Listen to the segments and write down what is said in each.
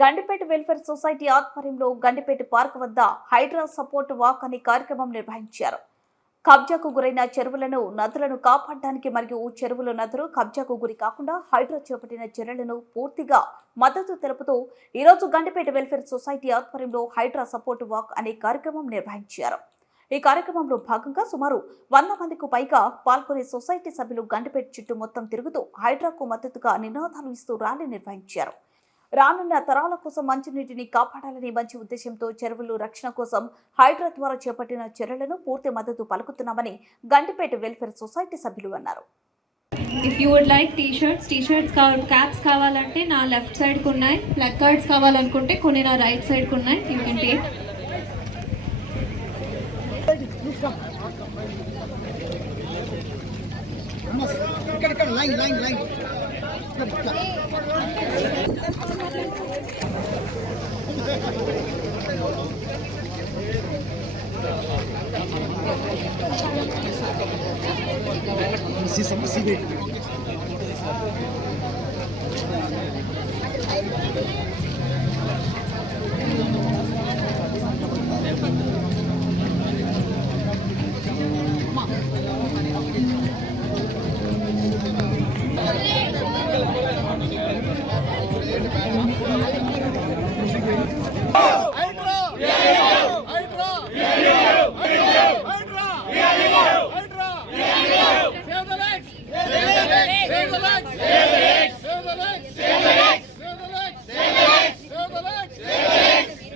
Gandipet welfare society ఆధ్వర్యంలో Gandipet park వద్ద Hydraa support walk అనే కార్యక్రమం నిర్వహించారు. కబ్జాకు గురైన చెరువులను నదులను కాపాడడానికి మరియు చెరువులు నదులు కబ్జాకు గురి కాకుండా హైడ్రా చేపట్టిన చర్యలను పూర్తిగా మద్దతు తెలుపుతూ ఈరోజు గండిపేట వెల్ఫేర్ సొసైటీ ఆధ్వర్యంలో హైడ్రా సపోర్ట్ వాక్ అనే కార్యక్రమం నిర్వహించారు. ఈ కార్యక్రమంలో భాగంగా సుమారు వంద మందికి పైగా పాల్గొనే సొసైటీ సభ్యులు గండిపేట చుట్టూ మొత్తం తిరుగుతూ హైడ్రాకు మద్దతుగా నినాదాలు ఇస్తూ ర్యాలీ నిర్వహించారు. రానున్న తరాల కోసం మంచినీటిని కాపాడాలనే మంచి ఉద్దేశంతో చెరువులు రక్షణ కోసం హైడ్రా ద్వారా చేపట్టిన చర్యలను పూర్తి మద్దతు పలుకుతున్నామని గండిపేట వెల్ఫేర్ సొసైటీ సభ్యులు అన్నారు. If you would like T shirts T shirts కావాలి క్యాప్స్ కావాలంటే నా లెఫ్ట్ సైడ్కి ఉన్నాయి. ప్లగ్ కార్డ్స్ కావాలనుకుంటే కొన్ని నా రైట్ సైడ్కి ఉన్నాయి. యూ కెన్ టేక్ ఇక్కడ ఇక్కడ లైన్ లైన్ లైన్ 嗯好的嗯好的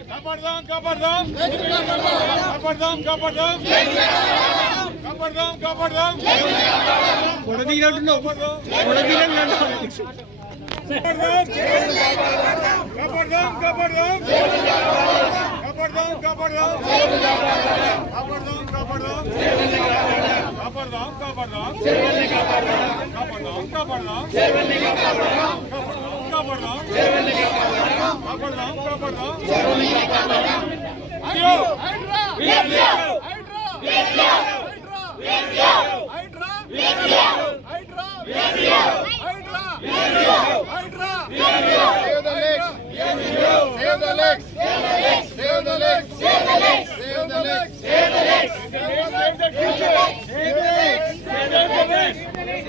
కాపాడదాం కాపాడదాం కాపాడదాం కాపాడదాం కాపాడదాం కాపాడదాం కొడదీరంటున్నావు కొడదీరం కాపాడదాం కాపాడదాం కాపాడదాం కాపాడదాం కాపాడదాం కాపాడదాం Save the legs! Save the legs! Save the legs! Save the legs!